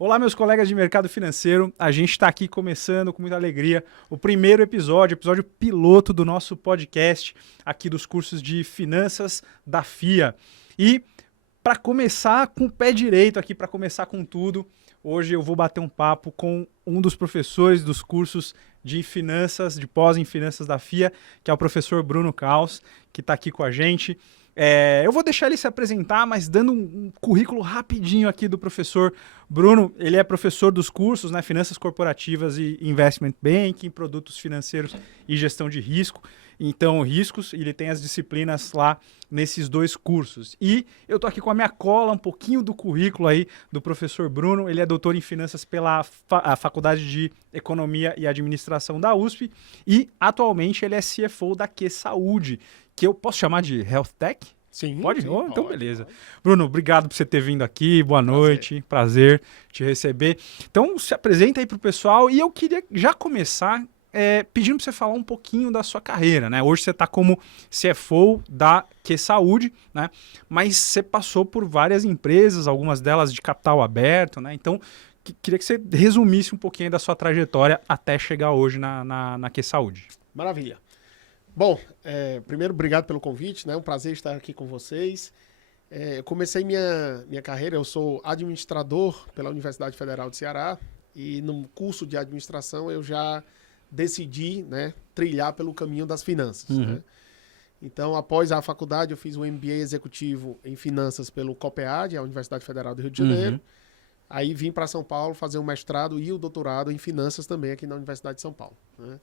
Olá, meus colegas de mercado financeiro. A gente está aqui começando com muita alegria o primeiro episódio piloto do nosso podcast aqui dos cursos de finanças da FIA. E para começar com o pé direito aqui, para começar com tudo, hoje eu vou bater um papo com um dos professores dos cursos de finanças, de pós em finanças da FIA, que é o professor Bruno Caos, que está aqui com a gente. Eu vou deixar ele se apresentar, mas dando um currículo rapidinho aqui do professor Bruno. Ele é professor dos cursos, né, Finanças Corporativas e Investment Banking, Produtos Financeiros e Gestão de Risco. Então, riscos, ele tem as disciplinas lá nesses dois cursos. E eu tô aqui com a minha cola, um pouquinho do currículo aí do professor Bruno. Ele é doutor em Finanças pela Faculdade de Economia e Administração da USP e atualmente ele é CFO da Q Saúde, que eu posso chamar de Health Tech? Sim. Pode? Sim, Então, pode, beleza. pode. Bruno, obrigado por você ter vindo aqui. Boa noite. Prazer te receber. Então, se apresenta aí para o pessoal. E eu queria já começar pedindo para você falar um pouquinho da sua carreira, né? Hoje você está como CFO da Q Saúde, né? Mas você passou por várias empresas, algumas delas de capital aberto, né? Então, queria que você resumisse um pouquinho da sua trajetória até chegar hoje na Q Saúde. Maravilha. Bom, primeiro, obrigado pelo convite, né? É um prazer estar aqui com vocês. Eu comecei minha carreira, eu sou administrador pela Universidade Federal de Ceará e no curso de administração eu já decidi, né, trilhar pelo caminho das finanças. Né? Então, após a faculdade, eu fiz um MBA executivo em finanças pelo COPEAD, a Universidade Federal do Rio de Janeiro. Aí vim para São Paulo fazer um mestrado e o doutorado em finanças também aqui na Universidade de São Paulo. Né?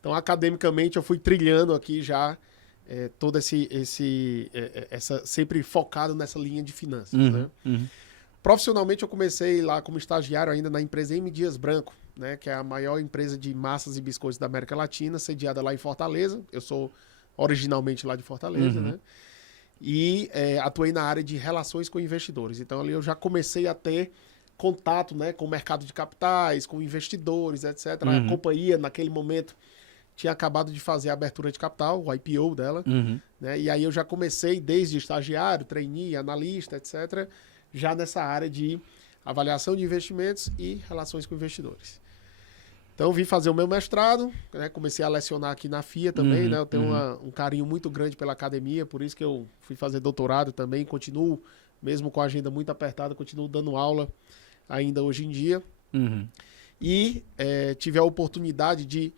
Então, academicamente, eu fui trilhando aqui já todo sempre focado nessa linha de finanças. Né? Profissionalmente, eu comecei lá como estagiário ainda na empresa M. Dias Branco, né, que é a maior empresa de massas e biscoitos da América Latina, sediada lá em Fortaleza. Eu sou originalmente lá de Fortaleza, né? E atuei na área de relações com investidores. Então, ali eu já comecei a ter contato, né, com o mercado de capitais, com investidores, etc. A companhia, naquele momento, tinha acabado de fazer a abertura de capital, o IPO dela. Né? E aí eu já comecei desde estagiário, trainee, analista, etc., já nessa área de avaliação de investimentos e relações com investidores. Então, vim fazer o meu mestrado, né? Comecei a lecionar aqui na FIA também, né? Eu tenho um carinho muito grande pela academia, por isso que eu fui fazer doutorado também, continuo, mesmo com a agenda muito apertada, continuo dando aula ainda hoje em dia. E tive a oportunidade de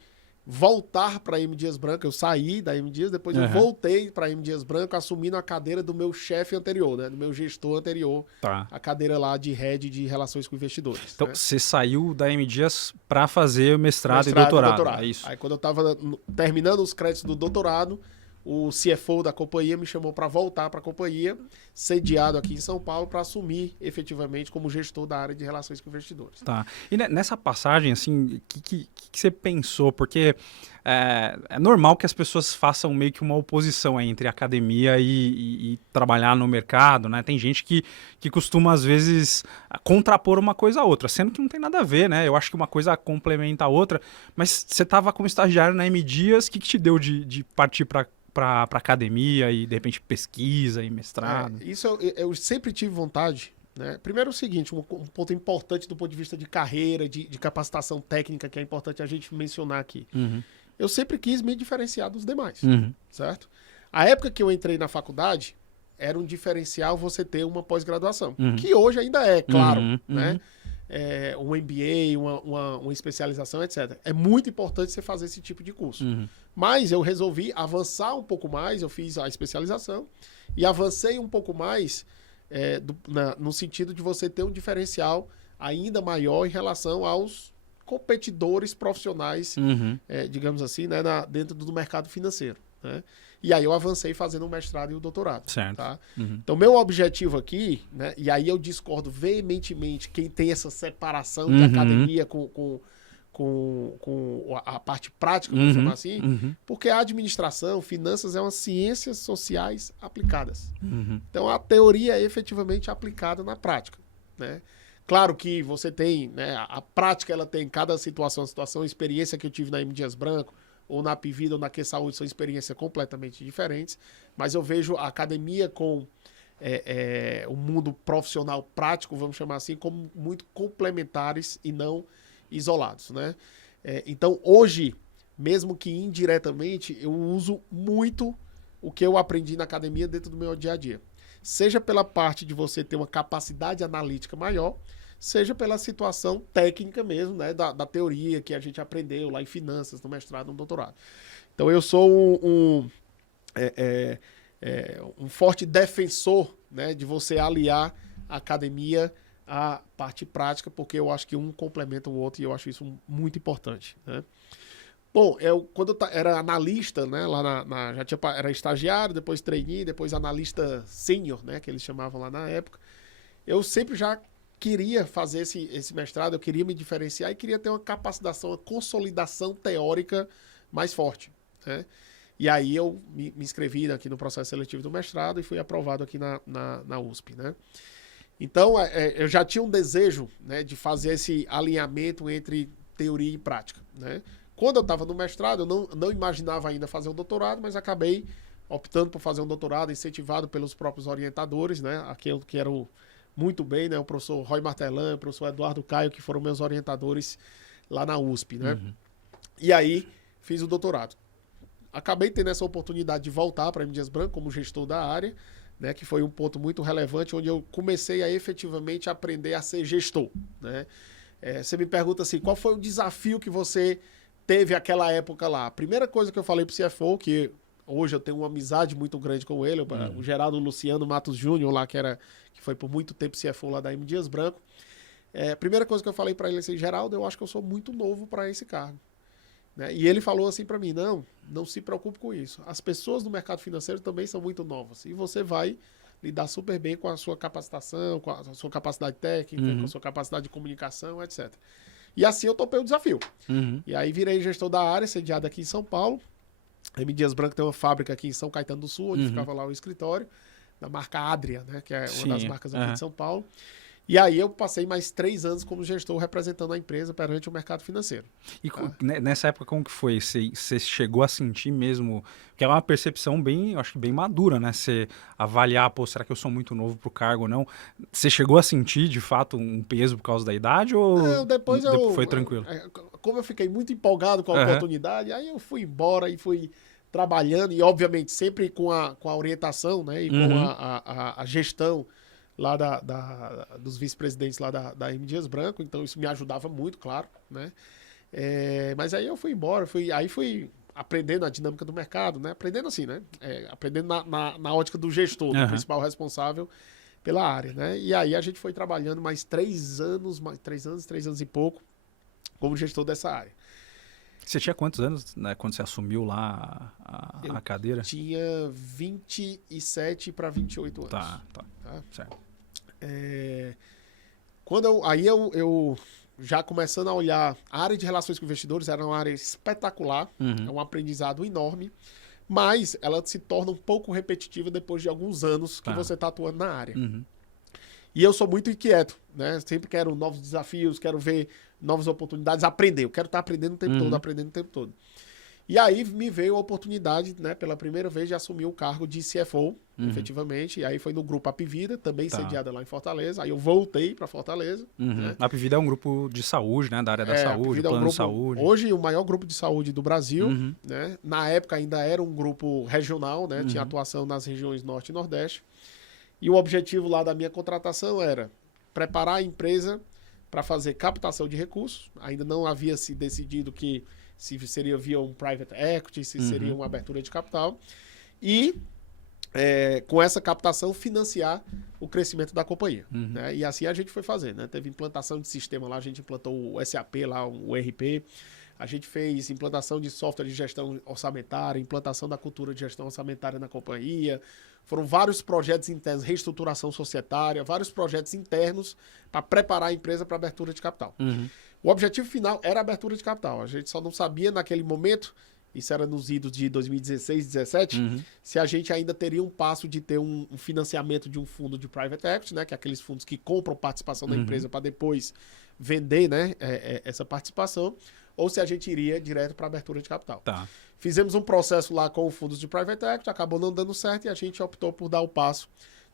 voltar para a M. Dias Branco. Eu saí da M. Dias, depois eu voltei para a M. Dias Branco, assumindo a cadeira do meu chefe anterior, né? Do meu gestor anterior, a cadeira lá de head de relações com investidores. Então, né? você saiu da M. Dias para fazer mestrado e doutorado. É isso. Aí, quando eu estava terminando os créditos do doutorado, o CFO da companhia me chamou para voltar para a companhia, sediado aqui em São Paulo, para assumir efetivamente como gestor da área de relações com investidores. Tá. E nessa passagem, assim, o que você pensou? Porque é normal que as pessoas façam meio que uma oposição entre academia e trabalhar no mercado, né? Tem gente que costuma, às vezes, contrapor uma coisa a outra, sendo que não tem nada a ver, né? Eu acho que uma coisa complementa a outra, mas você estava como estagiário na M. Dias, o que te deu de partir para academia e, de repente, pesquisa e mestrado? Isso eu sempre tive vontade, né? Primeiro é o seguinte, um ponto importante do ponto de vista de carreira, de capacitação técnica, que é importante a gente mencionar aqui. Eu sempre quis me diferenciar dos demais, certo? A época que eu entrei na faculdade, era um diferencial você ter uma pós-graduação, que hoje ainda é, claro, né? Um MBA, uma especialização, etc. É muito importante você fazer esse tipo de curso. Mas eu resolvi avançar um pouco mais, eu fiz a especialização e avancei um pouco mais no sentido de você ter um diferencial ainda maior em relação aos competidores profissionais, digamos assim, né, dentro do mercado financeiro. Né? E aí eu avancei fazendo o mestrado e o doutorado. Certo. Tá? Então, meu objetivo aqui, né, e aí eu discordo veementemente quem tem essa separação de academia com a parte prática, vamos chamar assim, porque a administração, finanças, é umas ciências sociais aplicadas. Então, a teoria é efetivamente aplicada na prática. Né? Claro que você tem, né, a prática, ela tem cada situação, a experiência que eu tive na M. Dias Branco, ou na Apivida, ou na Q Saúde, são experiências completamente diferentes, mas eu vejo a academia com o mundo profissional prático, vamos chamar assim, como muito complementares e não isolados, né? Então, hoje, mesmo que indiretamente, eu uso muito o que eu aprendi na academia dentro do meu dia a dia. Seja pela parte de você ter uma capacidade analítica maior, seja pela situação técnica mesmo, né, da teoria que a gente aprendeu lá em finanças, no mestrado, no doutorado. Então, eu sou um forte defensor, né, de você aliar a academia à parte prática, porque eu acho que um complementa o outro e eu acho isso muito importante, né? Bom, quando eu era analista, né, lá era estagiário, depois trainee, depois analista sênior, né, que eles chamavam lá na época, eu sempre já queria fazer esse mestrado, eu queria me diferenciar e queria ter uma capacitação, uma consolidação teórica mais forte, né? E aí eu me inscrevi aqui no processo seletivo do mestrado e fui aprovado aqui na USP, né? Então, eu já tinha um desejo, né, de fazer esse alinhamento entre teoria e prática, né? Quando eu estava no mestrado, eu não imaginava ainda fazer um doutorado, mas acabei optando por fazer um doutorado, incentivado pelos próprios orientadores, né? Aquele que eram muito bem, né? O professor Roy Martelan, o professor Eduardo Caio, que foram meus orientadores lá na USP, né? Uhum. E aí, fiz o doutorado. Acabei tendo essa oportunidade de voltar para a M. Dias Branco como gestor da área, né? Que foi um ponto muito relevante, onde eu comecei a efetivamente aprender a ser gestor, né? Você me pergunta assim, qual foi o desafio que você teve aquela época lá? A primeira coisa que eu falei pro CFO, que hoje eu tenho uma amizade muito grande com ele, o Geraldo Luciano Matos Júnior lá, que foi por muito tempo CFO lá da M. Dias Branco. A primeira coisa que eu falei para ele assim, Geraldo, eu acho que eu sou muito novo para esse cargo, né? E ele falou assim para mim, não se preocupe com isso. As pessoas no mercado financeiro também são muito novas e você vai lidar super bem com a sua capacitação, com a sua capacidade técnica, com a sua capacidade de comunicação, etc. E assim eu topei o desafio. E aí virei gestor da área, sediado aqui em São Paulo. A M. Dias Branco tem uma fábrica aqui em São Caetano do Sul, onde ficava lá o escritório, da marca Adria, né, que é uma das marcas aqui de São Paulo. E aí eu passei mais 3 anos como gestor representando a empresa perante o mercado financeiro. E nessa época como que foi? Você chegou a sentir mesmo, que é uma percepção bem, eu acho que bem madura, né? Você avaliar, pô, será que eu sou muito novo pro cargo ou não? Você chegou a sentir, de fato, um peso por causa da idade ou não, depois foi tranquilo? Como eu fiquei muito empolgado com a oportunidade, aí eu fui embora e fui trabalhando e, obviamente, sempre com a orientação, né? E com a gestão lá dos vice-presidentes lá da M. Dias Branco, então isso me ajudava muito, claro, né? Mas aí eu fui embora, fui aprendendo a dinâmica do mercado, né? Aprendendo assim, né? Aprendendo na ótica do gestor, do principal responsável pela área, né? E aí a gente foi trabalhando mais 3 anos e pouco, como gestor dessa área. Você tinha quantos anos, né, quando você assumiu lá a cadeira? Tinha 27 para 28 anos. Tá. Certo. Aí eu já começando a olhar, a área de relações com investidores era uma área espetacular, é um aprendizado enorme, mas ela se torna um pouco repetitiva depois de alguns anos que você está atuando na área. E eu sou muito inquieto, né? Sempre quero novos desafios, quero ver novas oportunidades, aprender. Eu quero estar aprendendo o tempo todo, E aí me veio a oportunidade, né, pela primeira vez, de assumir o cargo de CFO, efetivamente. E aí foi no grupo Apvida, também sediada lá em Fortaleza. Aí eu voltei para Fortaleza. Né? A Apvida é um grupo de saúde, né? Da área da saúde, plano de saúde. Hoje, o maior grupo de saúde do Brasil. Né? Na época ainda era um grupo regional, né? Tinha atuação nas regiões Norte e Nordeste. E o objetivo lá da minha contratação era preparar a empresa para fazer captação de recursos. Ainda não havia se decidido se seria via um private equity, se seria uma abertura de capital. E, com essa captação, financiar o crescimento da companhia. Né? E assim a gente foi fazer. Né? Teve implantação de sistema lá, a gente implantou o SAP lá, o ERP. A gente fez implantação de software de gestão orçamentária, implantação da cultura de gestão orçamentária na companhia. Foram vários projetos internos, reestruturação societária, vários projetos internos para preparar a empresa para abertura de capital. O objetivo final era a abertura de capital. A gente só não sabia naquele momento, isso era nos idos de 2016, 2017, se a gente ainda teria um passo de ter um financiamento de um fundo de private equity, né, que é aqueles fundos que compram participação da empresa para depois vender, né, essa participação, ou se a gente iria direto para a abertura de capital. Tá. Fizemos um processo lá com fundos de private equity, acabou não dando certo e a gente optou por dar o passo,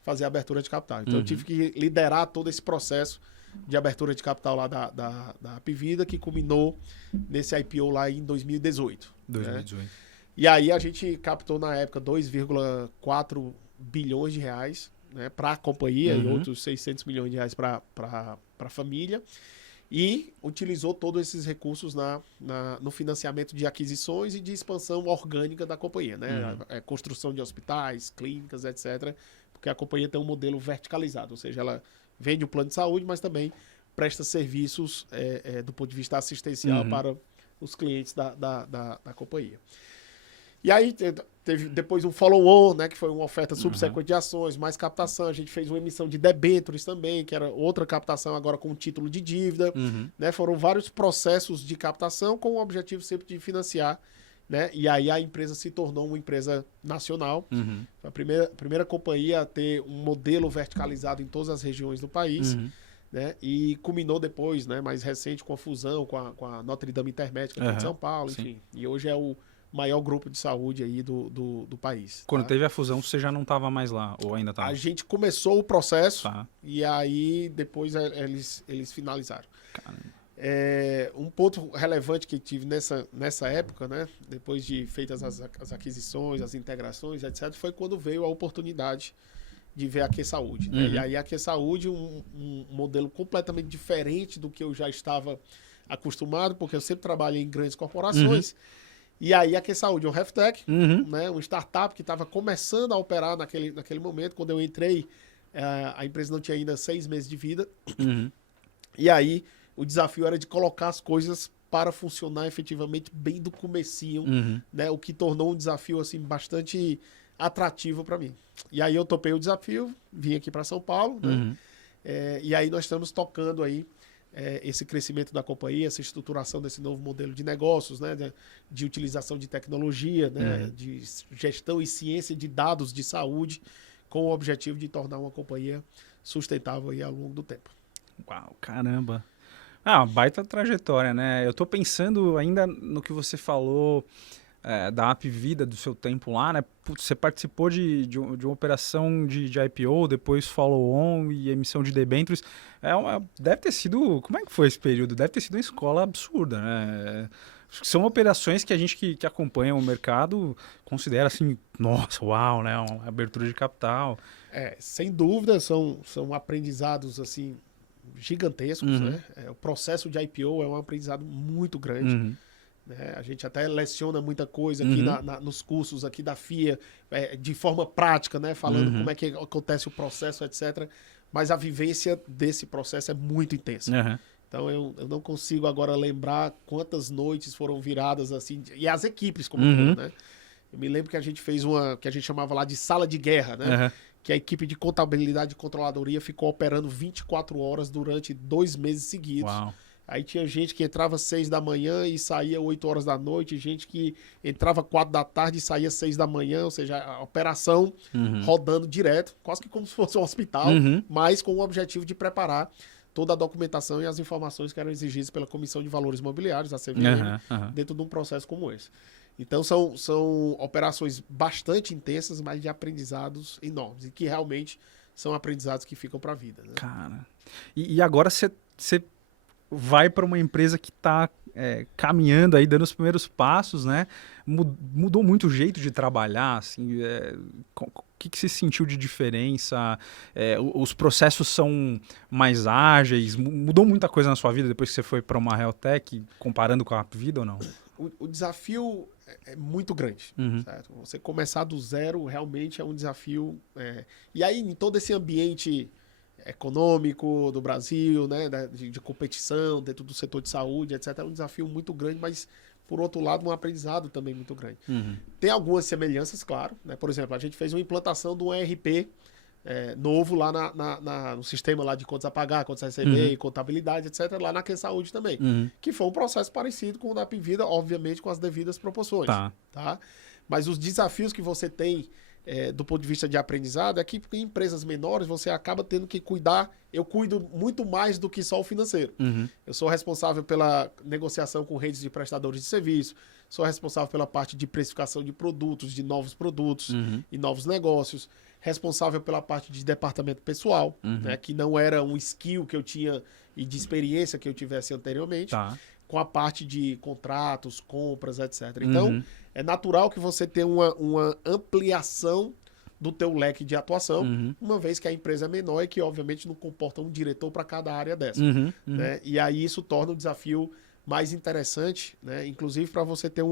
fazer a abertura de capital. Então, eu tive que liderar todo esse processo de abertura de capital lá da Apvida, que culminou nesse IPO lá em 2018. 2018. Né? E aí a gente captou na época 2,4 bilhões de reais, né, para a companhia e outros 600 milhões de reais para a família. E utilizou todos esses recursos no financiamento de aquisições e de expansão orgânica da companhia, né? Construção de hospitais, clínicas, etc. Porque a companhia tem um modelo verticalizado, ou seja, ela vende o plano de saúde, mas também presta serviços do ponto de vista assistencial para os clientes da companhia. E aí teve depois um follow-on, né, que foi uma oferta subsequente de ações, mais captação. A gente fez uma emissão de debêntures também, que era outra captação agora com título de dívida. Né? Foram vários processos de captação com o objetivo sempre de financiar. Né? E aí a empresa se tornou uma empresa nacional. Foi a primeira companhia a ter um modelo verticalizado em todas as regiões do país. Né? E culminou depois, né, mais recente, com a fusão com a Notre Dame Intermédica aqui de São Paulo. Enfim. E hoje é o maior grupo de saúde aí do país. Quando teve a fusão, você já não estava mais lá, ou ainda estava? A gente começou o processo e aí depois eles finalizaram. Um ponto relevante que tive nessa época, né, depois de feitas as aquisições, as integrações, etc., foi quando veio a oportunidade de ver a Q Saúde. Né? E aí a Q Saúde, um modelo completamente diferente do que eu já estava acostumado, porque eu sempre trabalhei em grandes corporações. E aí a Q Saúde é um HealthTech, né, um startup que estava começando a operar naquele momento. Quando eu entrei, a empresa não tinha ainda 6 meses de vida. E aí o desafio era de colocar as coisas para funcionar efetivamente bem do comecinho, né, o que tornou um desafio assim, bastante atrativo para mim. E aí eu topei o desafio, vim aqui para São Paulo, né, e aí nós estamos tocando aí esse crescimento da companhia, essa estruturação desse novo modelo de negócios, né, de utilização de tecnologia, né, de gestão e ciência de dados de saúde, com o objetivo de tornar uma companhia sustentável aí ao longo do tempo. Uau, caramba! Uma baita trajetória, né? Eu tô pensando ainda no que você falou da Apvida, do seu tempo lá, né? Putz, você participou de uma operação de IPO, depois follow-on e emissão de debêntures. Deve ter sido... Como é que foi esse período? Deve ter sido uma escola absurda, né? São operações que a gente que acompanha o mercado considera assim, nossa, uau, né? Uma abertura de capital. Sem dúvida, são aprendizados assim gigantescos, né? O processo de IPO é um aprendizado muito grande. Né? A gente até leciona muita coisa aqui nos cursos aqui da FIA, de forma prática, né? Falando como é que acontece o processo, etc. Mas a vivência desse processo é muito intensa. Então eu não consigo agora lembrar quantas noites foram viradas assim, e as equipes como todo, né? Eu me lembro que a gente fez uma que a gente chamava lá de sala de guerra, né? Que a equipe de contabilidade e controladoria ficou operando 24 horas durante 2 meses seguidos. Uau. Aí tinha gente que entrava 6 da manhã e saía 8 horas da noite, gente que entrava 4 da tarde e saía 6 da manhã, ou seja, a operação rodando direto, quase que como se fosse um hospital, mas com o objetivo de preparar toda a documentação e as informações que eram exigidas pela Comissão de Valores Imobiliários, a CVM, dentro de um processo como esse. Então são operações bastante intensas, mas de aprendizados enormes, e que realmente são aprendizados que ficam para a vida. Né? Cara, e agora você vai para uma empresa que está caminhando aí, dando os primeiros passos, né? Mudou muito o jeito de trabalhar, assim, o que você sentiu de diferença? Os processos são mais ágeis? Mudou muita coisa na sua vida depois que você foi para uma HealthTech, comparando com a Apvida ou não? O desafio é muito grande, certo? Você começar do zero realmente é um desafio. E aí, em todo esse ambiente econômico do Brasil, né, de competição dentro do setor de saúde, etc., é um desafio muito grande, mas, por outro lado, um aprendizado também muito grande. Tem algumas semelhanças, claro. Né? Por exemplo, a gente fez uma implantação de um ERP novo lá no sistema lá de contas a pagar, contas a receber, e contabilidade, etc., lá na Q Saúde também. Que foi um processo parecido com o da Apvida, obviamente com as devidas proporções. Tá? Mas os desafios que você tem do ponto de vista de aprendizado, é que em empresas menores você acaba tendo que cuidar. Eu cuido muito mais do que só o financeiro. Eu sou responsável pela negociação com redes de prestadores de serviço, sou responsável pela parte de precificação de produtos, de novos produtos e novos negócios, responsável pela parte de departamento pessoal, né, que não era um skill que eu tinha e de experiência que eu tivesse anteriormente, com a parte de contratos, compras, etc. Então, é natural que você tenha uma ampliação do teu leque de atuação, uma vez que a empresa é menor e que, obviamente, não comporta um diretor para cada área dessa. Né? E aí isso torna o desafio mais interessante, né? Inclusive para você ter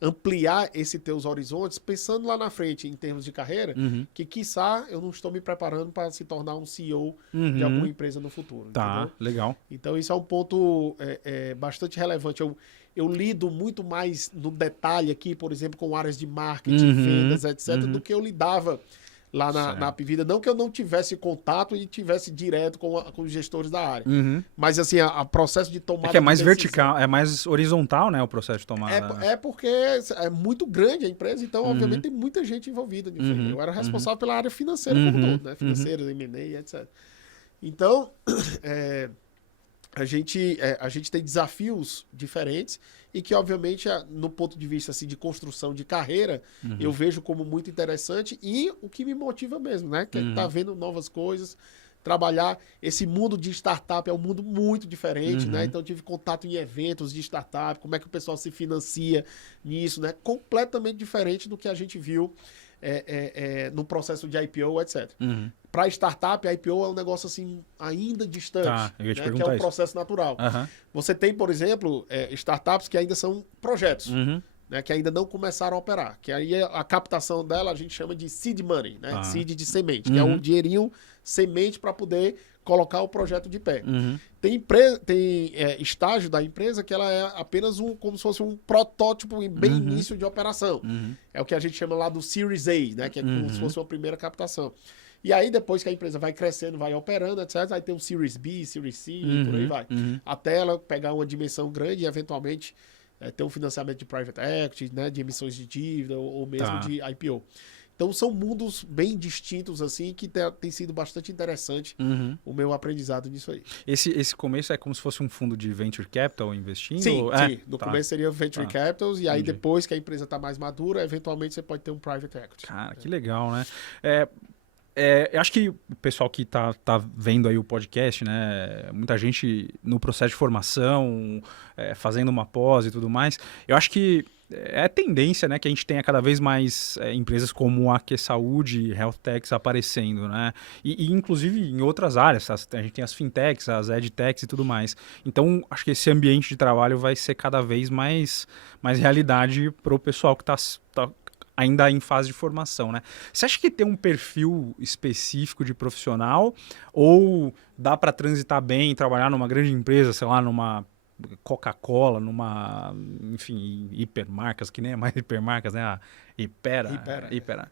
ampliar esses teus horizontes, pensando lá na frente em termos de carreira, que quiçá eu não estou me preparando para se tornar um CEO de alguma empresa no futuro. Tá, entendeu? legal. Então isso é um ponto bastante relevante. Eu lido muito mais no detalhe aqui, por exemplo, com áreas de marketing, vendas, etc., do que eu lidava lá na Apvida. Não que eu não tivesse contato e tivesse direto com os gestores da área. Mas, assim, o processo de tomada que é mais vertical, é mais horizontal, né, o processo de tomada. É porque é muito grande a empresa, então, obviamente, tem muita gente envolvida nisso. Eu era responsável pela área financeira como todo, né? Financeira, M&A, etc. Então, a gente tem desafios diferentes e que, obviamente, no ponto de vista assim, de construção de carreira, eu vejo como muito interessante e o que me motiva mesmo, né? Que é tá vendo novas coisas, trabalhar. Esse mundo de startup é um mundo muito diferente, né? Então, eu tive contato em eventos de startup, como é que o pessoal se financia nisso, né? Completamente diferente do que a gente viu no processo de IPO, etc. Para startup, a IPO é um negócio assim ainda distante, eu ia te né? perguntar Que é um isso. processo natural. Você tem, por exemplo, startups que ainda são projetos, né? Que ainda não começaram a operar. Que aí a captação dela a gente chama de seed money, né? Seed de semente, que é um dinheirinho semente para poder colocar o projeto de pé. Tem estágio da empresa que ela é apenas como se fosse um protótipo em bem início de operação. É o que a gente chama lá do Series A, né? Que é como se fosse uma primeira captação. E aí, depois que a empresa vai crescendo, vai operando, etc., aí tem o Series B, Series C, e por aí vai. Até ela pegar uma dimensão grande e, eventualmente, ter um financiamento de private equity, né, de emissões de dívida ou mesmo de IPO. Então, são mundos bem distintos, assim, que tem sido bastante interessante o meu aprendizado nisso aí. Esse começo é como se fosse um fundo de venture capital investindo? Sim. No começo seria venture capitals, e aí depois que a empresa está mais madura, eventualmente você pode ter um private equity. Cara, que legal, né? Eu acho que o pessoal que tá vendo aí o podcast, né? Muita gente no processo de formação, fazendo uma pós e tudo mais. Eu acho que é tendência, né? Que a gente tenha cada vez mais empresas como a QSaúde, Health Techs aparecendo, né? E inclusive em outras áreas. A gente tem as fintechs, as edtechs e tudo mais. Então, acho que esse ambiente de trabalho vai ser cada vez mais realidade para o pessoal que tá ainda em fase de formação, né? Você acha que tem um perfil específico de profissional ou dá para transitar bem e trabalhar numa grande empresa, sei lá, numa Coca-Cola, numa, enfim, hipermarcas, que nem é mais hipermarcas, né? A Hypera.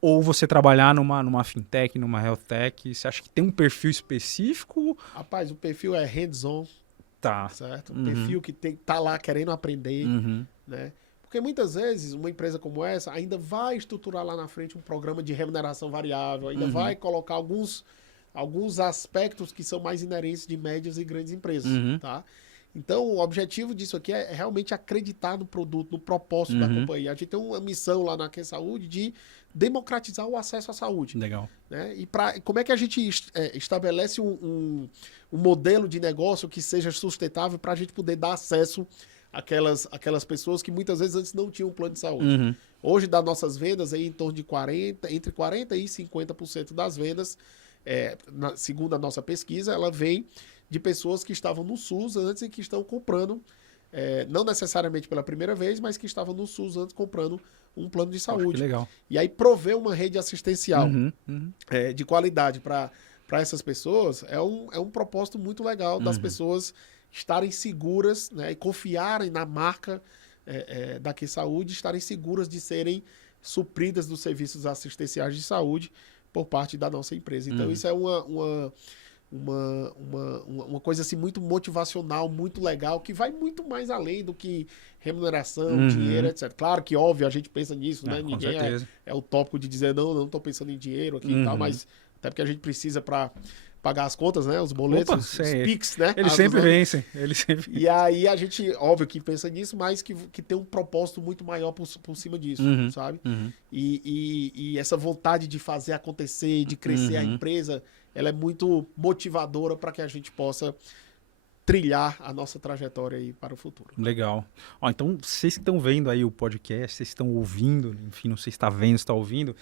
Ou você trabalhar numa fintech, numa health tech, você acha que tem um perfil específico? Rapaz, o perfil é hands-on, certo? Um perfil que tá lá querendo aprender, né? Porque muitas vezes uma empresa como essa ainda vai estruturar lá na frente um programa de remuneração variável, ainda vai colocar alguns aspectos que são mais inerentes de médias e grandes empresas, tá? Então, o objetivo disso aqui é realmente acreditar no produto, no propósito da companhia. A gente tem uma missão lá na QSaúde de democratizar o acesso à saúde. Legal. Né? E como é que a gente estabelece um modelo de negócio que seja sustentável para a gente poder dar acesso aquelas pessoas que muitas vezes antes não tinham um plano de saúde. Hoje, das nossas vendas, aí, em torno de entre 40% e 50% das vendas, segundo a nossa pesquisa, ela vem de pessoas que estavam no SUS antes e que estão comprando, não necessariamente pela primeira vez, mas que estavam no SUS antes comprando um plano de saúde. Que legal. E aí prover uma rede assistencial de qualidade para essas pessoas é um propósito muito legal das pessoas estarem seguras, né, e confiarem na marca da QSaúde, estarem seguras de serem supridas dos serviços assistenciais de saúde por parte da nossa empresa. Então, isso é uma coisa assim muito motivacional, muito legal, que vai muito mais além do que remuneração, dinheiro, etc. Claro que, óbvio, a gente pensa nisso, né? Ninguém é utópico de dizer, não estou pensando em dinheiro aqui e tal, mas até porque a gente precisa para pagar as contas, né? Os boletos, os PIX, né? Eles sempre vencem. E aí a gente, óbvio que pensa nisso, mas que tem um propósito muito maior por cima disso, sabe? E essa vontade de fazer acontecer, de crescer a empresa, ela é muito motivadora para que a gente possa trilhar a nossa trajetória aí para o futuro. Legal. Ó, então, vocês que estão vendo aí o podcast, vocês estão ouvindo, enfim, não sei se está vendo, se está ouvindo,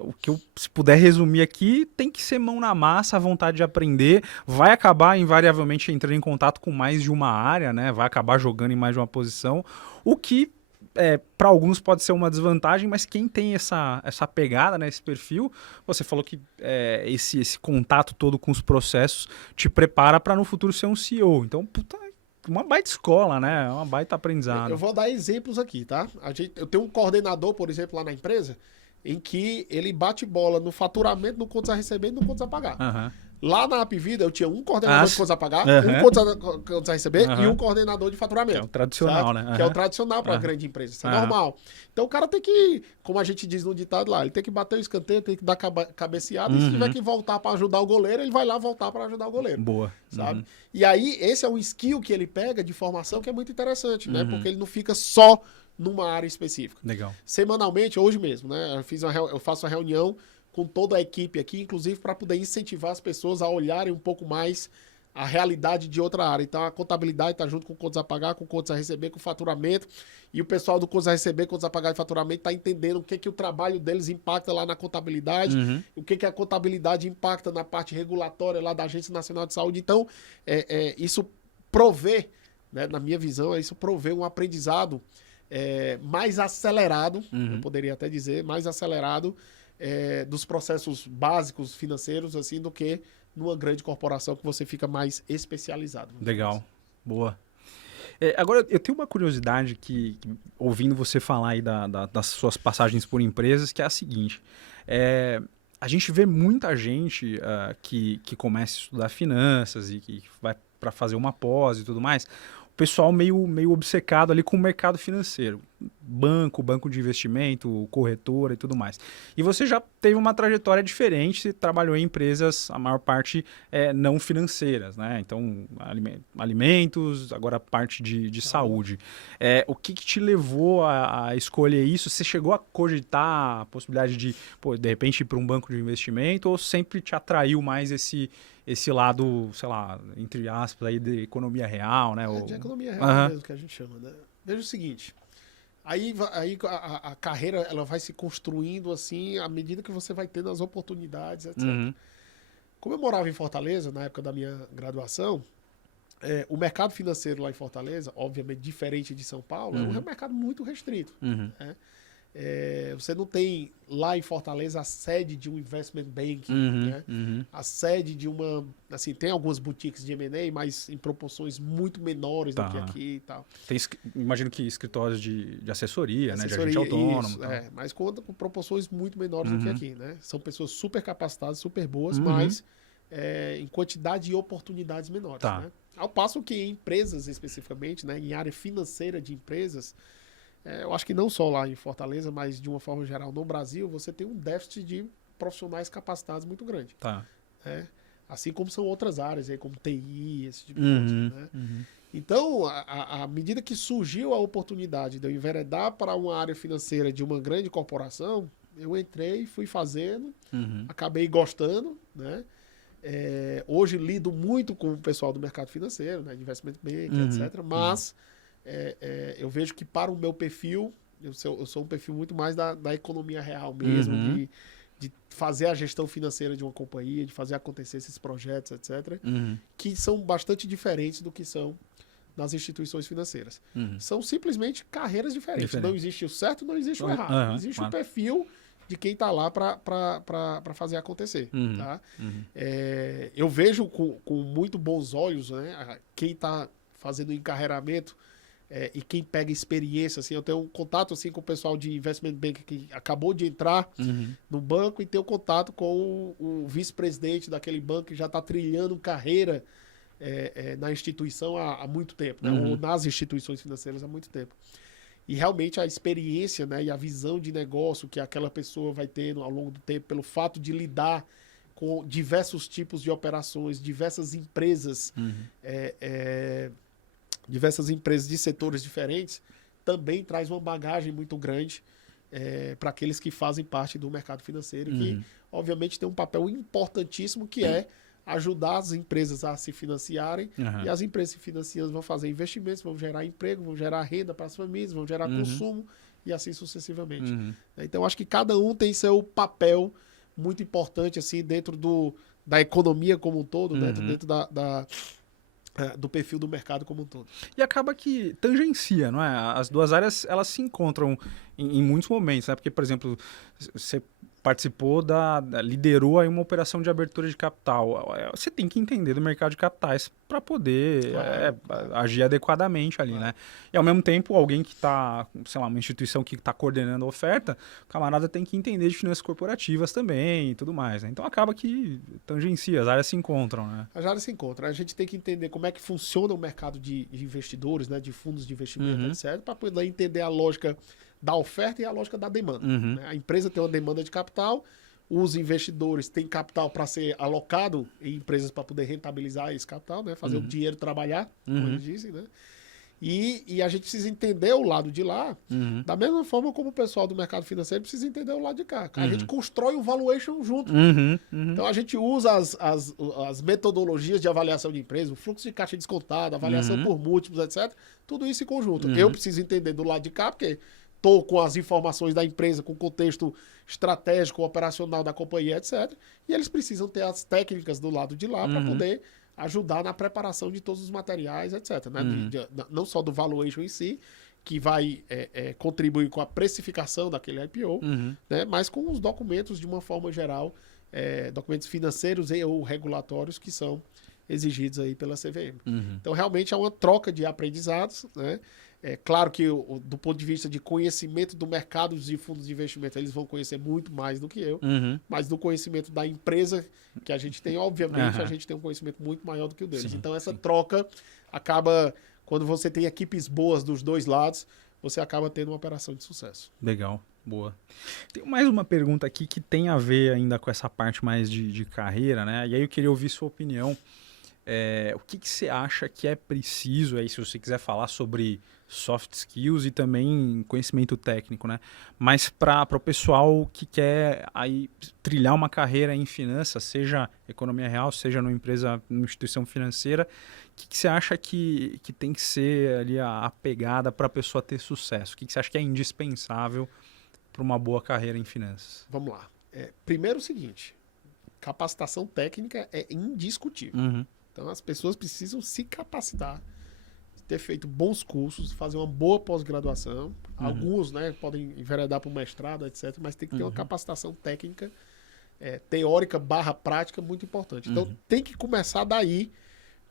o que eu, se puder resumir aqui, tem que ser mão na massa, a vontade de aprender, vai acabar invariavelmente entrando em contato com mais de uma área, né? Vai acabar jogando em mais de uma posição, o que para alguns pode ser uma desvantagem, mas quem tem essa pegada, né, esse perfil, você falou que esse contato todo com os processos te prepara para no futuro ser um CEO. Então, puta, uma baita escola, né? Uma baita aprendizado. Eu vou dar exemplos aqui, tá? Eu tenho um coordenador, por exemplo, lá na empresa, em que ele bate bola no faturamento, no contas a receber e no contas a pagar. Lá na Apvida eu tinha um coordenador de contas a pagar, um contas a receber e um coordenador de faturamento. Que é o tradicional, né? Que é o tradicional para a grande empresa. Isso é normal. Então o cara tem que, como a gente diz no ditado lá, ele tem que bater o escanteio, tem que dar cabeceada e se tiver que voltar para ajudar o goleiro, ele vai lá voltar para ajudar o goleiro. Boa. Sabe? E aí esse é um skill que ele pega de formação que é muito interessante, né? Porque ele não fica só numa área específica. Legal. Semanalmente, hoje mesmo, né? Eu faço uma reunião com toda a equipe aqui, inclusive para poder incentivar as pessoas a olharem um pouco mais a realidade de outra área. Então, a contabilidade está junto com contas a pagar, com contas a receber, com faturamento, e o pessoal do contas a receber, contas a pagar e faturamento está entendendo o que o trabalho deles impacta lá na contabilidade, o que a contabilidade impacta na parte regulatória lá da Agência Nacional de Saúde. Então, isso provê, né, na minha visão, isso provê um aprendizado mais acelerado, eu poderia até dizer, mais acelerado, dos processos básicos financeiros, assim, do que numa grande corporação que você fica mais especializado. Legal, boa. Agora, eu tenho uma curiosidade que ouvindo você falar aí das suas passagens por empresas, que é a seguinte, a gente vê muita gente que começa a estudar finanças e que vai para fazer uma pós e tudo mais, o pessoal meio obcecado ali com o mercado financeiro, banco de investimento, corretora e tudo mais. E você já teve uma trajetória diferente, você trabalhou em empresas, a maior parte não financeiras, né? Então, alimentos, agora a parte de saúde. O que te levou a escolher isso? Você chegou a cogitar a possibilidade de repente ir para um banco de investimento ou sempre te atraiu mais esse lado, sei lá, entre aspas, aí de economia real, né? De economia real mesmo, que a gente chama, né? Veja o seguinte, aí a carreira ela vai se construindo assim à medida que você vai tendo as oportunidades, etc. Como eu morava em Fortaleza, na época da minha graduação, o mercado financeiro lá em Fortaleza, obviamente diferente de São Paulo, é um mercado muito restrito. Né? Você não tem lá em Fortaleza a sede de um investment banking, né? A sede de uma... Assim, tem algumas boutiques de M&A, mas em proporções muito menores do que aqui e tal. Tem, imagino que escritórios de assessoria, né? De agente autônomo. Isso, mas com proporções muito menores do que aqui, né? São pessoas super capacitadas, super boas, mas em quantidade de oportunidades menores. Né? Ao passo que em empresas especificamente, né? Em área financeira de empresas, eu acho que não só lá em Fortaleza, mas de uma forma geral no Brasil, você tem um déficit de profissionais capacitados muito grande. Né? Assim como são outras áreas, aí, como TI, esse tipo de coisa. Né? Então, à medida que surgiu a oportunidade de eu enveredar para uma área financeira de uma grande corporação, eu entrei, fui fazendo, acabei gostando, né? Hoje lido muito com o pessoal do mercado financeiro, né? De investment bank, etc. Mas eu vejo que para o meu perfil, eu sou um perfil muito mais da economia real mesmo, de fazer a gestão financeira de uma companhia, de fazer acontecer esses projetos, etc. Que são bastante diferentes do que são nas instituições financeiras. São simplesmente carreiras diferentes. Não existe o certo, não existe o errado. Existe o perfil de quem está lá para fazer acontecer. Tá? Eu vejo com muito bons olhos, né, quem está fazendo o encarreiramento e quem pega experiência, assim, eu tenho um contato assim, com o pessoal de investment bank que acabou de entrar no banco e tenho contato com o vice-presidente daquele banco que já está trilhando carreira na instituição há muito tempo, né? Ou nas instituições financeiras há muito tempo. E realmente a experiência, né, e a visão de negócio que aquela pessoa vai tendo ao longo do tempo, pelo fato de lidar com diversos tipos de operações, diversas empresas de setores diferentes, também traz uma bagagem muito grande para aqueles que fazem parte do mercado financeiro, que obviamente tem um papel importantíssimo, que é ajudar as empresas a se financiarem, e as empresas se financiando vão fazer investimentos, vão gerar emprego, vão gerar renda para as famílias, vão gerar consumo e assim sucessivamente. Então, acho que cada um tem seu papel muito importante assim, dentro da economia como um todo, dentro do perfil do mercado como um todo. E acaba que tangencia, não é? As duas áreas, elas se encontram em muitos momentos, né? Porque, por exemplo, você participou liderou aí uma operação de abertura de capital. Você tem que entender do mercado de capitais para poder agir adequadamente ali, né? E ao mesmo tempo, alguém que está, sei lá, uma instituição que está coordenando a oferta, o camarada tem que entender de finanças corporativas também e tudo mais, né? Então acaba que tangencia, as áreas se encontram, né? As áreas se encontram. A gente tem que entender como é que funciona o mercado de investidores, né? De fundos de investimento, etc., para poder entender a lógica da oferta e a lógica da demanda. Né? A empresa tem uma demanda de capital, os investidores têm capital para ser alocado em empresas para poder rentabilizar esse capital, né? Fazer o dinheiro trabalhar, como eles dizem, né? E a gente precisa entender o lado de lá, da mesma forma como o pessoal do mercado financeiro precisa entender o lado de cá. A gente constrói o valuation junto. Então a gente usa as metodologias de avaliação de empresa, o fluxo de caixa descontado, avaliação por múltiplos, etc. Tudo isso em conjunto. Eu preciso entender do lado de cá, porque estou com as informações da empresa, com o contexto estratégico, operacional da companhia, etc. E eles precisam ter as técnicas do lado de lá para poder ajudar na preparação de todos os materiais, etc. Né? Não só do valuation em si, que vai contribuir com a precificação daquele IPO, né? Mas com os documentos de uma forma geral, documentos financeiros e ou regulatórios que são exigidos aí pela CVM. Então, realmente, é uma troca de aprendizados, né? É claro que, do ponto de vista de conhecimento do mercado de fundos de investimento, eles vão conhecer muito mais do que eu, mas do conhecimento da empresa que a gente tem, obviamente, a gente tem um conhecimento muito maior do que o deles. Então, essa troca acaba, quando você tem equipes boas dos dois lados, você acaba tendo uma operação de sucesso. Legal, boa. Tem mais uma pergunta aqui que tem a ver ainda com essa parte mais de carreira, né? E aí eu queria ouvir sua opinião. O que você acha que é preciso, aí, se você quiser falar sobre soft skills e também conhecimento técnico, né? Mas para o pessoal que quer aí trilhar uma carreira em finanças, seja economia real, seja numa empresa, numa instituição financeira, o que você acha que tem que ser ali a pegada para a pessoa ter sucesso? O que você acha que é indispensável para uma boa carreira em finanças? Vamos lá. Primeiro o seguinte, capacitação técnica é indiscutível. Então, as pessoas precisam se capacitar, ter feito bons cursos, fazer uma boa pós-graduação. Alguns, né, podem enveredar para o mestrado, etc., mas tem que ter uma capacitação técnica, teórica / prática, muito importante. Então, tem que começar daí,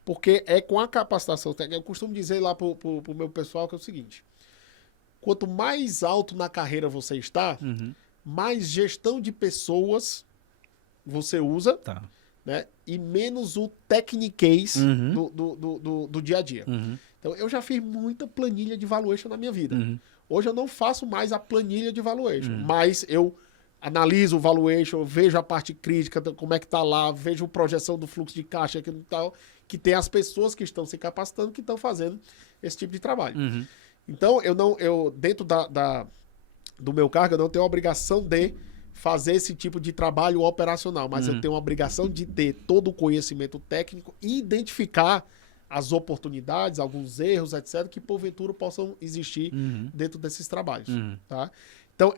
porque é com a capacitação técnica. Eu costumo dizer lá para o meu pessoal que é o seguinte, quanto mais alto na carreira você está, mais gestão de pessoas você usa, né? E menos o techniquez do dia a dia. Então, eu já fiz muita planilha de valuation na minha vida. Hoje eu não faço mais a planilha de valuation, mas eu analiso o valuation, vejo a parte crítica, como é que está lá, vejo a projeção do fluxo de caixa que tem as pessoas que estão se capacitando, que estão fazendo esse tipo de trabalho. Então, eu dentro do meu cargo, eu não tenho a obrigação de fazer esse tipo de trabalho operacional, mas eu tenho a obrigação de ter todo o conhecimento técnico e identificar as oportunidades, alguns erros, etc., que porventura possam existir dentro desses trabalhos. Tá? Então,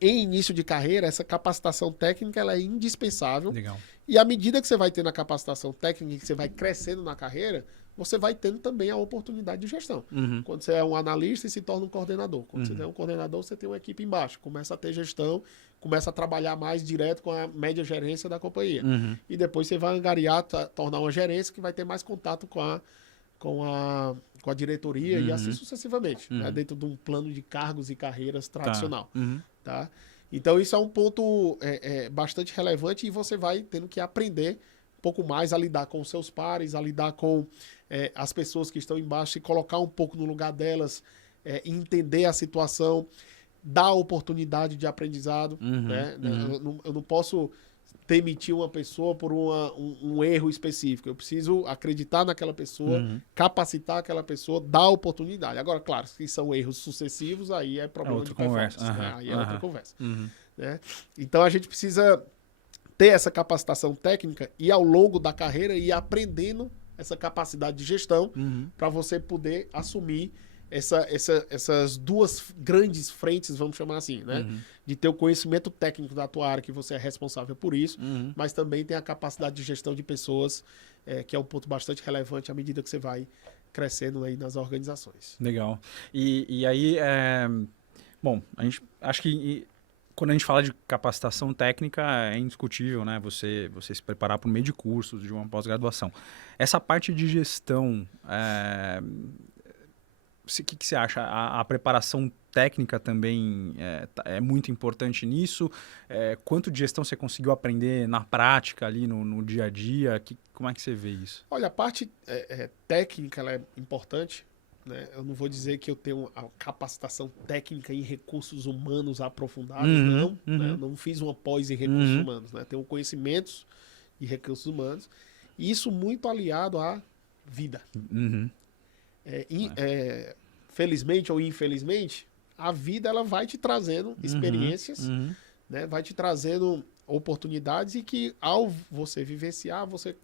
em início de carreira, essa capacitação técnica ela é indispensável. Legal. E à medida que você vai tendo a capacitação técnica, que você vai crescendo na carreira, você vai tendo também a oportunidade de gestão. Quando você é um analista e se torna um coordenador. Quando você é um coordenador, você tem uma equipe embaixo. Começa a ter gestão, começa a trabalhar mais direto com a média gerência da companhia. E depois você vai angariar, tornar uma gerência que vai ter mais contato com com a diretoria e assim sucessivamente, né? Dentro de um plano de cargos e carreiras tradicional. Tá? Então isso é um ponto bastante relevante e você vai tendo que aprender um pouco mais a lidar com os seus pares, a lidar com as pessoas que estão embaixo, se colocar um pouco no lugar delas, entender a situação, dar oportunidade de aprendizado. Né? Eu não posso demitir uma pessoa por um erro específico. Eu preciso acreditar naquela pessoa, capacitar aquela pessoa, dar oportunidade. Agora, claro, se são erros sucessivos, aí é problema de performance. Né? Aí é outra conversa. Né? Então, a gente precisa ter essa capacitação técnica e, ao longo da carreira, ir aprendendo essa capacidade de gestão para você poder assumir essas duas grandes frentes, vamos chamar assim, né? De ter o conhecimento técnico da tua área, que você é responsável por isso, mas também tem a capacidade de gestão de pessoas, que é um ponto bastante relevante à medida que você vai crescendo aí nas organizações. Legal. E aí, bom, a gente acho que quando a gente fala de capacitação técnica, é indiscutível, né? Você se preparar por meio de cursos, de uma pós-graduação. Essa parte de gestão, o que você acha? A preparação técnica também é muito importante nisso? Quanto de gestão você conseguiu aprender na prática, ali no dia a dia? Como é que você vê isso? Olha, a parte técnica ela é importante. Né? Eu não vou dizer que eu tenho a capacitação técnica em recursos humanos aprofundados, não. Né? Eu não fiz uma pós em recursos humanos. Né? Tenho conhecimentos de recursos humanos. E isso muito aliado à vida. Felizmente ou infelizmente, a vida ela vai te trazendo experiências, né? Vai te trazendo oportunidades e que, ao você vivenciar, você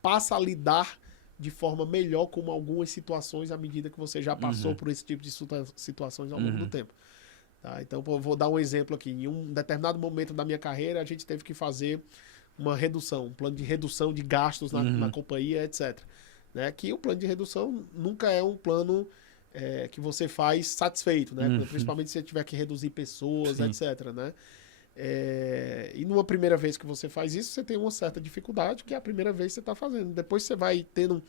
passa a lidar de forma melhor com algumas situações à medida que você já passou por esse tipo de situações ao longo do tempo. Tá? Então, eu vou dar um exemplo aqui. Em um determinado momento da minha carreira, a gente teve que fazer uma redução, um plano de redução de gastos na companhia, etc. Né? Que o plano de redução nunca é um plano que você faz satisfeito, né? Principalmente se você tiver que reduzir pessoas, etc. Né? E numa primeira vez que você faz isso, você tem uma certa dificuldade, que é a primeira vez que você está fazendo. Depois você vai tendo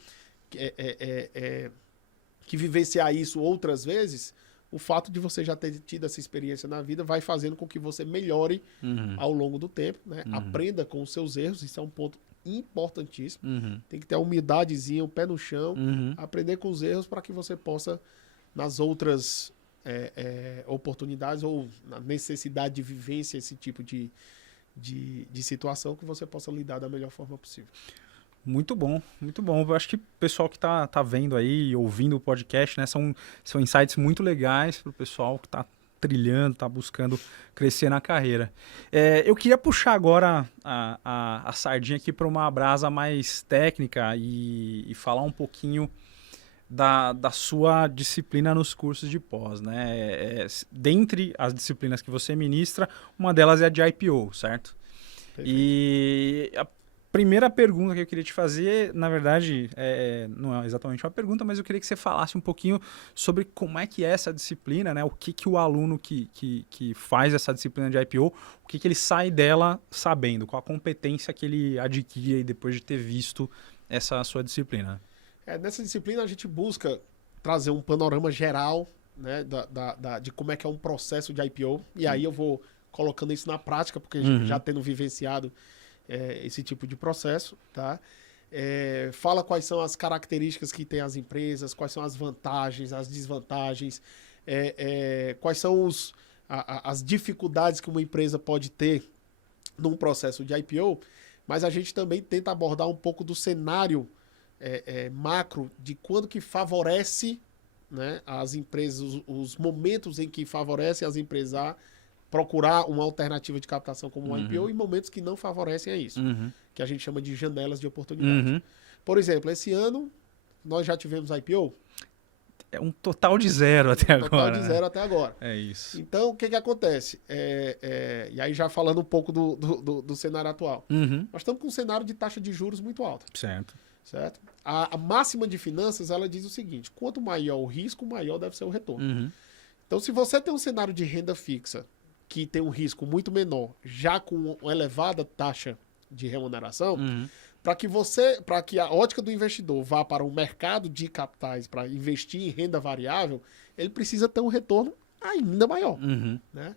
que vivenciar isso outras vezes. O fato de você já ter tido essa experiência na vida vai fazendo com que você melhore ao longo do tempo, né? Aprenda com os seus erros, isso é um ponto importantíssimo. Tem que ter a humidadezinha, o pé no chão, aprender com os erros para que você possa, nas outras oportunidades ou na necessidade de vivência, esse tipo de situação, que você possa lidar da melhor forma possível. Muito bom, muito bom. Eu acho que o pessoal que tá vendo aí, ouvindo o podcast, né, são insights muito legais para o pessoal que está trilhando, está buscando crescer na carreira. Eu queria puxar agora a sardinha aqui para uma brasa mais técnica e falar um pouquinho da sua disciplina nos cursos de pós, né? Dentre as disciplinas que você ministra, uma delas é a de IPO, certo? Perfeito. E a primeira pergunta que eu queria te fazer, na verdade, não é exatamente uma pergunta, mas eu queria que você falasse um pouquinho sobre como é que é essa disciplina, né? O que o aluno que faz essa disciplina de IPO, o que ele sai dela sabendo, qual a competência que ele adquire depois de ter visto essa sua disciplina. Nessa disciplina a gente busca trazer um panorama geral, né, de como é que é um processo de IPO, e aí eu vou colocando isso na prática, porque já tendo vivenciado esse tipo de processo, tá? Fala quais são as características que tem as empresas, quais são as vantagens, as desvantagens, quais são as dificuldades que uma empresa pode ter num processo de IPO, mas a gente também tenta abordar um pouco do cenário macro de quando que favorece, né, as empresas, os momentos em que favorece as empresas a procurar uma alternativa de captação como um IPO e momentos que não favorecem a isso, que a gente chama de janelas de oportunidade. Por exemplo, esse ano nós já tivemos IPO. É um total de zero até agora. Total de zero até agora. É isso. Então, o que acontece? E aí já falando um pouco do cenário atual. Nós estamos com um cenário de taxa de juros muito alta. Certo? A máxima de finanças, ela diz o seguinte: quanto maior o risco, maior deve ser o retorno. Então, se você tem um cenário de renda fixa que tem um risco muito menor, já com uma elevada taxa de remuneração, para que a ótica do investidor vá para o mercado de capitais para investir em renda variável, ele precisa ter um retorno ainda maior. Né?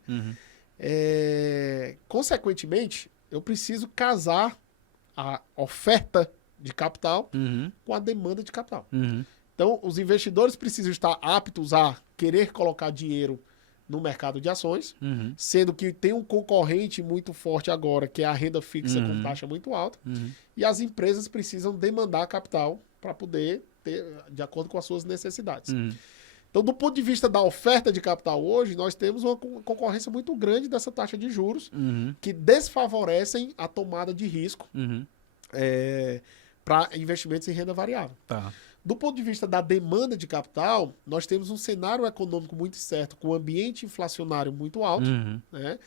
Consequentemente, eu preciso casar a oferta de capital com a demanda de capital. Então, os investidores precisam estar aptos a querer colocar dinheiro no mercado de ações, sendo que tem um concorrente muito forte agora, que é a renda fixa com taxa muito alta, e as empresas precisam demandar capital para poder ter, de acordo com as suas necessidades. Então, do ponto de vista da oferta de capital hoje, nós temos uma concorrência muito grande dessa taxa de juros, que desfavorecem a tomada de risco para investimentos em renda variável. Tá. Do ponto de vista da demanda de capital, nós temos um cenário econômico muito certo, com um ambiente inflacionário muito alto. Né?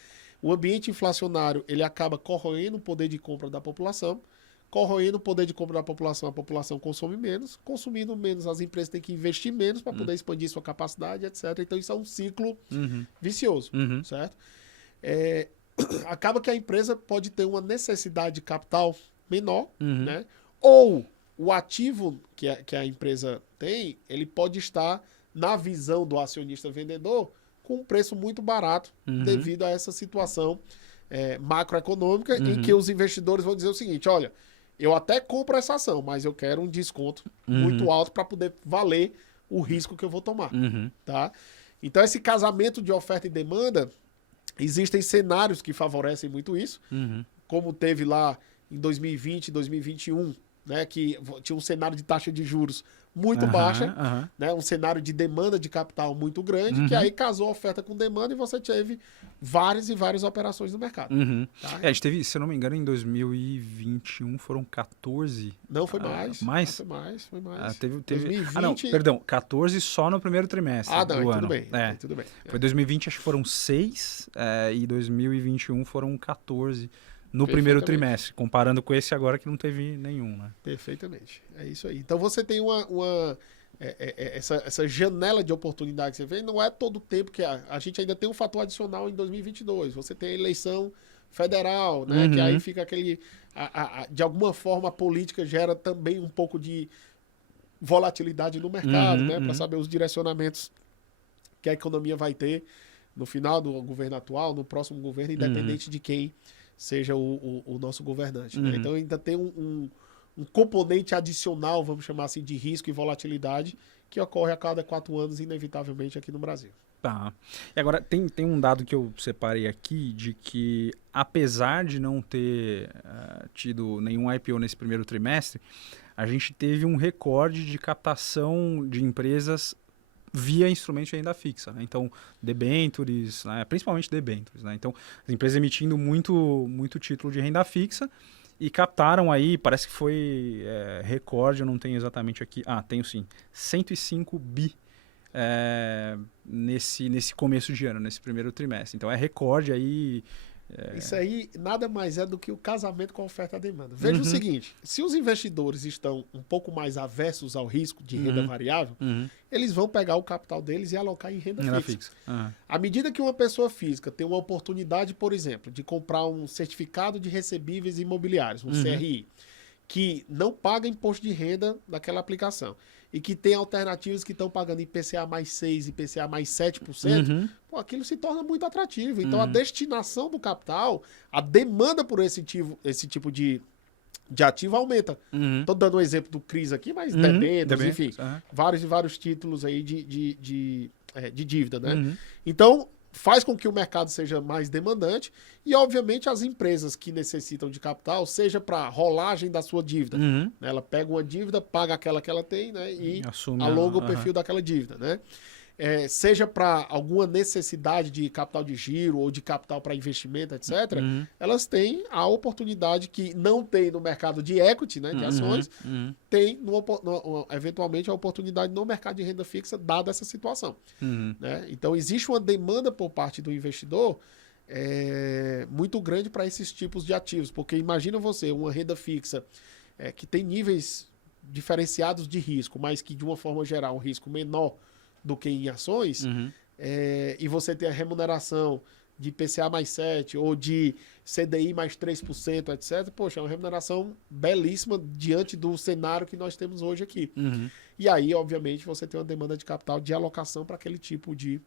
O ambiente inflacionário ele acaba corroendo o poder de compra da população. Corroendo o poder de compra da população, a população consome menos. Consumindo menos, as empresas têm que investir menos para poder expandir sua capacidade, etc. Então, isso é um ciclo vicioso, certo? Acaba que a empresa pode ter uma necessidade de capital menor, né? Ou o ativo que a empresa tem, ele pode estar, na visão do acionista vendedor, com um preço muito barato devido a essa situação macroeconômica em que os investidores vão dizer o seguinte, olha, eu até compro essa ação, mas eu quero um desconto muito alto para poder valer o risco que eu vou tomar. Tá? Então, esse casamento de oferta e demanda, existem cenários que favorecem muito isso, como teve lá em 2020, 2021, né, que tinha um cenário de taxa de juros muito baixa, né, um cenário de demanda de capital muito grande, que aí casou a oferta com demanda e você teve várias e várias operações no mercado. Tá? A gente teve, se eu não me engano, em 2021 foram 14. Não, foi mais. Mais? Foi mais. Ah, teve... 2020... Ah, não, perdão, 14 só no primeiro trimestre do não, ano. Tudo bem, tudo bem. Foi 2020, acho que foram 6, e 2021 foram 14 no primeiro trimestre, comparando com esse agora que não teve nenhum, né? Perfeitamente. É isso aí. Então você tem essa janela de oportunidade que você vê, não é todo o tempo que a gente ainda tem um fator adicional em 2022. Você tem a eleição federal, né? Que aí fica aquele... de alguma forma a política gera também um pouco de volatilidade no mercado, né? Para saber os direcionamentos que a economia vai ter no final do governo atual, no próximo governo, independente de quem seja o nosso governante. Né? Então ainda tem um componente adicional, vamos chamar assim, de risco e volatilidade que ocorre a cada 4 anos, inevitavelmente, aqui no Brasil. Tá. E agora, tem um dado que eu separei aqui de que, apesar de não ter tido nenhum IPO nesse primeiro trimestre, a gente teve um recorde de captação de empresas via instrumento de renda fixa, né? Então, debentures, né? Principalmente debentures, né? Então, as empresas emitindo muito título de renda fixa e captaram aí, parece que foi recorde, eu não tenho exatamente aqui, tenho sim, 105 bi nesse começo de ano, nesse primeiro trimestre. Então, é recorde aí. Isso aí nada mais é do que o casamento com a oferta e a demanda. Veja o seguinte, se os investidores estão um pouco mais aversos ao risco de renda variável, eles vão pegar o capital deles e alocar em renda fixa. À medida que uma pessoa física tem uma oportunidade, por exemplo, de comprar um certificado de recebíveis imobiliários, um CRI, que não paga imposto de renda naquela aplicação e que tem alternativas que estão pagando IPCA mais 6%, IPCA mais 7%, pô, aquilo se torna muito atrativo. Então, a destinação do capital, a demanda por esse tipo de ativo aumenta. Estou dando um exemplo do CRIs aqui, mas debêntures, enfim, vários e vários títulos aí de dívida, né? Então, faz com que o mercado seja mais demandante e, obviamente, as empresas que necessitam de capital, seja para rolagem da sua dívida. Né? Ela pega uma dívida, paga aquela que ela tem, né? E alonga o perfil daquela dívida. Né? Seja para alguma necessidade de capital de giro ou de capital para investimento, etc., elas têm a oportunidade que não tem no mercado de equity, né, de ações, tem eventualmente a oportunidade no mercado de renda fixa, dada essa situação. Né? Então, existe uma demanda por parte do investidor muito grande para esses tipos de ativos, porque imagina você, uma renda fixa que tem níveis diferenciados de risco, mas que, de uma forma geral, um risco menor do que em ações, e você tem a remuneração de IPCA mais 7 ou de CDI mais 3%, etc., poxa, é uma remuneração belíssima diante do cenário que nós temos hoje aqui. E aí, obviamente, você tem uma demanda de capital de alocação para aquele tipo de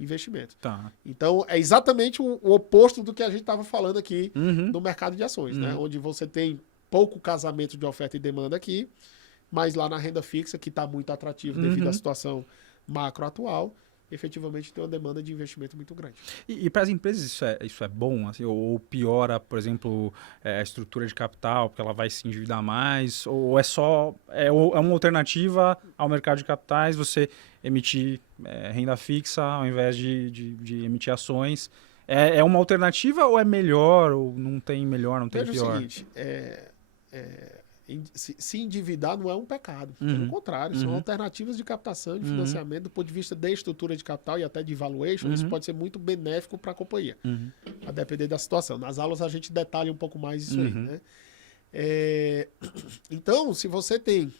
investimento. Tá. Então, é exatamente o oposto do que a gente estava falando aqui no mercado de ações, né? Onde você tem pouco casamento de oferta e demanda aqui, mas lá na renda fixa, que está muito atrativo devido à situação macro atual, efetivamente tem uma demanda de investimento muito grande. E para as empresas isso é bom? Assim, ou piora, por exemplo, a estrutura de capital, porque ela vai se endividar mais? Ou é só uma alternativa ao mercado de capitais, você emitir renda fixa ao invés de emitir ações? É uma alternativa ou é melhor? Ou não tem melhor, não tem Veja pior? o seguinte, se endividar não é um pecado. Pelo contrário, são alternativas de captação, de financiamento, do ponto de vista da estrutura de capital e até de valuation, isso pode ser muito benéfico para a companhia, a depender da situação. Nas aulas a gente detalha um pouco mais isso aí, né? Então, se você tem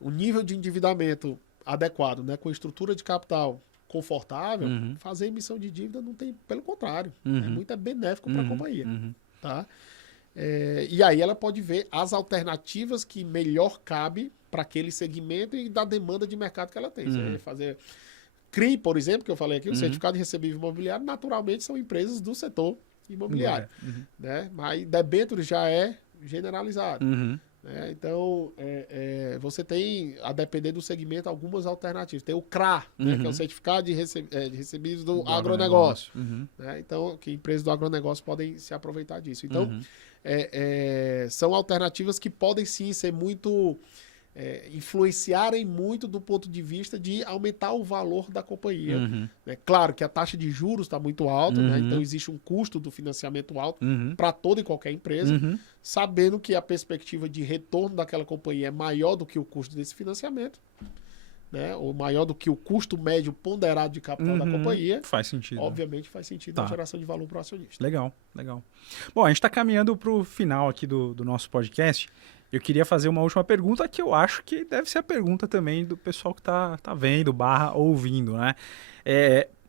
um nível de endividamento adequado, né, com estrutura de capital confortável, fazer emissão de dívida não tem, pelo contrário, é muito benéfico para a companhia, tá? E aí ela pode ver as alternativas que melhor cabe para aquele segmento e da demanda de mercado que ela tem. Você fazer CRI, por exemplo, que eu falei aqui, o certificado de recebível imobiliário, naturalmente são empresas do setor imobiliário, né? Mas debêntures já é generalizado. Né? Então, você tem, a depender do segmento, algumas alternativas. Tem o CRA, né? Que é o certificado de recebíveis do agronegócio. Né? Então, que empresas do agronegócio podem se aproveitar disso. Então, são alternativas que podem sim ser muito... influenciarem muito do ponto de vista de aumentar o valor da companhia. Né? Claro que a taxa de juros está muito alta, né? Então existe um custo do financiamento alto para toda e qualquer empresa, sabendo que a perspectiva de retorno daquela companhia é maior do que o custo desse financiamento, né? Ou maior do que o custo médio ponderado de capital da companhia. Faz sentido. Obviamente faz sentido a geração de valor para o acionista. Legal. Bom, a gente está caminhando para o final aqui do nosso podcast. Eu queria fazer uma última pergunta que eu acho que deve ser a pergunta também do pessoal que tá vendo, ouvindo, né?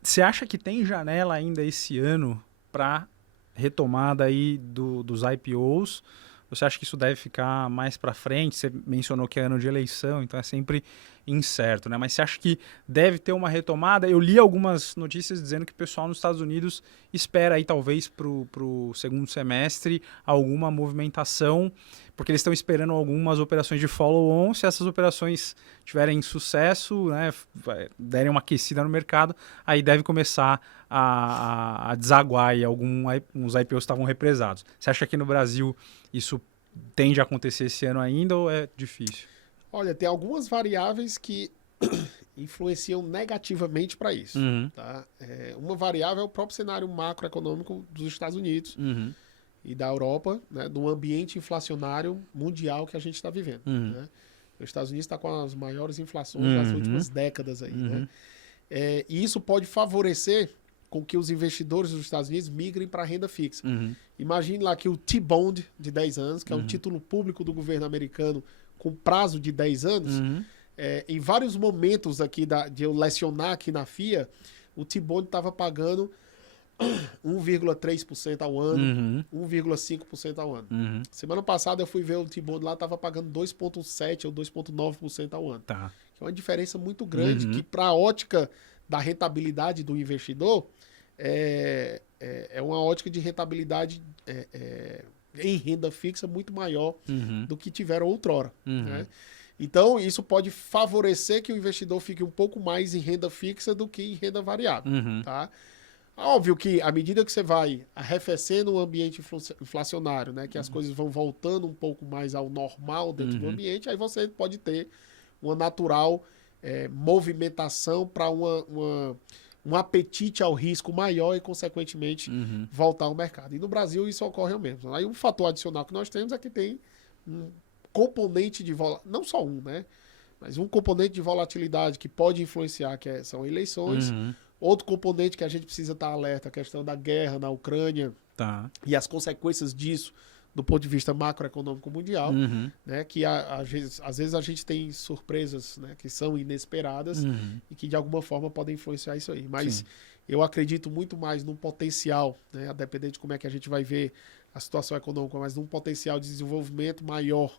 Você acha que tem janela ainda esse ano para retomada aí dos IPOs? Você acha que isso deve ficar mais para frente? Você mencionou que é ano de eleição, então é sempre incerto, né? Mas você acha que deve ter uma retomada? Eu li algumas notícias dizendo que o pessoal nos Estados Unidos espera aí talvez para o segundo semestre alguma movimentação, porque eles estão esperando algumas operações de follow-on. Se essas operações tiverem sucesso, né, derem uma aquecida no mercado, aí deve começar a desaguar e alguns IPOs estavam represados. Você acha que no Brasil isso tende a acontecer esse ano ainda ou é difícil? Olha, tem algumas variáveis que influenciam negativamente para isso. Tá? Uma variável é o próprio cenário macroeconômico dos Estados Unidos e da Europa, né, do ambiente inflacionário mundial que a gente está vivendo. Né? Os Estados Unidos está com as maiores inflações das últimas décadas aí. Né? E isso pode favorecer com que os investidores dos Estados Unidos migrem para a renda fixa. Imagine lá que o T-Bond de 10 anos, que é um título público do governo americano com prazo de 10 anos, em vários momentos aqui de eu lecionar aqui na FIA, o T-Bond estava pagando 1,3% ao ano, 1,5% ao ano. Semana passada eu fui ver o T-Bond lá, estava pagando 2,7% ou 2,9% ao ano. Tá. Que é uma diferença muito grande, que para a ótica da rentabilidade do investidor, é uma ótica de rentabilidade em renda fixa muito maior do que tiveram outrora. Né? Então, isso pode favorecer que o investidor fique um pouco mais em renda fixa do que em renda variável. Tá? Óbvio que, à medida que você vai arrefecendo o ambiente inflacionário, né, que as coisas vão voltando um pouco mais ao normal dentro do ambiente, aí você pode ter uma natural movimentação para um apetite ao risco maior e, consequentemente, voltar ao mercado. E no Brasil isso ocorre ao mesmo. Aí um fator adicional que nós temos é que tem um componente de volatilidade, não só um, né? Mas um componente de volatilidade que pode influenciar, que são eleições. Outro componente que a gente precisa estar alerta, a questão da guerra na Ucrânia e as consequências disso do ponto de vista macroeconômico mundial, né, que às vezes a gente tem surpresas, né, que são inesperadas e que de alguma forma podem influenciar isso aí. Mas Eu acredito muito mais num potencial, né, a depender de como é que a gente vai ver a situação econômica, mas num potencial de desenvolvimento maior,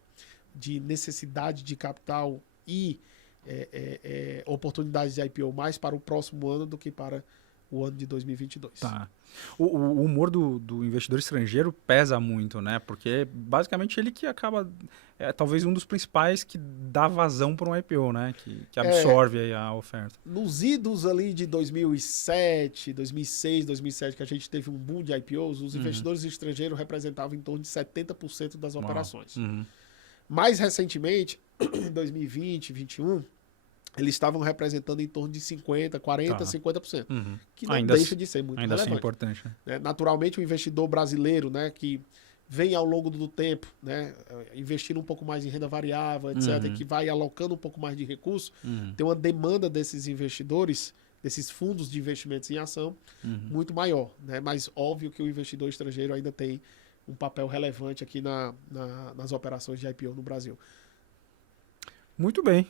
de necessidade de capital e oportunidades de IPO mais para o próximo ano do que para o ano de 2022. Tá. O humor do investidor estrangeiro pesa muito, né? Porque basicamente ele que acaba, talvez um dos principais que dá vazão para um IPO, né? Que absorve aí a oferta. Nos idos ali de 2007, 2006, 2007, que a gente teve um boom de IPOs, os investidores estrangeiros representavam em torno de 70% das operações. Mais recentemente, em 2020, 2021, eles estavam representando em torno de 50%, 40%, 50%. Que não deixa de ser muito relevante. Assim é importante. Né? Naturalmente, o investidor brasileiro, né, que vem ao longo do tempo, né, investindo um pouco mais em renda variável, etc., e que vai alocando um pouco mais de recurso, tem uma demanda desses investidores, desses fundos de investimentos em ação, muito maior. Né? Mas óbvio que o investidor estrangeiro ainda tem um papel relevante aqui nas operações de IPO no Brasil. Muito bem.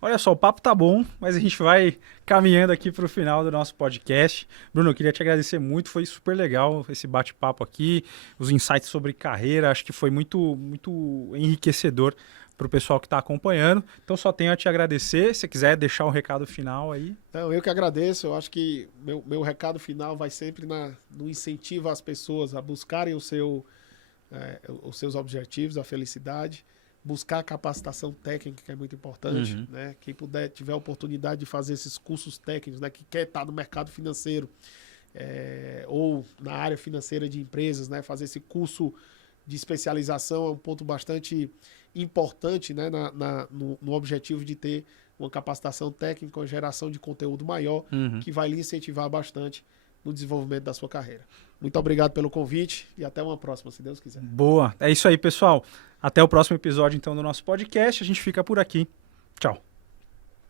Olha só, o papo tá bom, mas a gente vai caminhando aqui para o final do nosso podcast. Bruno, eu queria te agradecer muito, foi super legal esse bate-papo aqui, os insights sobre carreira, acho que foi muito, muito enriquecedor para o pessoal que está acompanhando. Então só tenho a te agradecer, se quiser deixar um recado final aí. Não, eu que agradeço, eu acho que meu recado final vai sempre no incentivo às pessoas a buscarem os seus objetivos, a felicidade, buscar a capacitação técnica, que é muito importante, né? Quem tiver a oportunidade de fazer esses cursos técnicos, né? Que quer estar no mercado financeiro ou na área financeira de empresas, né? Fazer esse curso de especialização é um ponto bastante importante, né? No objetivo de ter uma capacitação técnica, uma geração de conteúdo maior, que vai lhe incentivar bastante no desenvolvimento da sua carreira. Muito obrigado pelo convite e até uma próxima, se Deus quiser. Boa. É isso aí, pessoal. Até o próximo episódio, então, do nosso podcast. A gente fica por aqui. Tchau.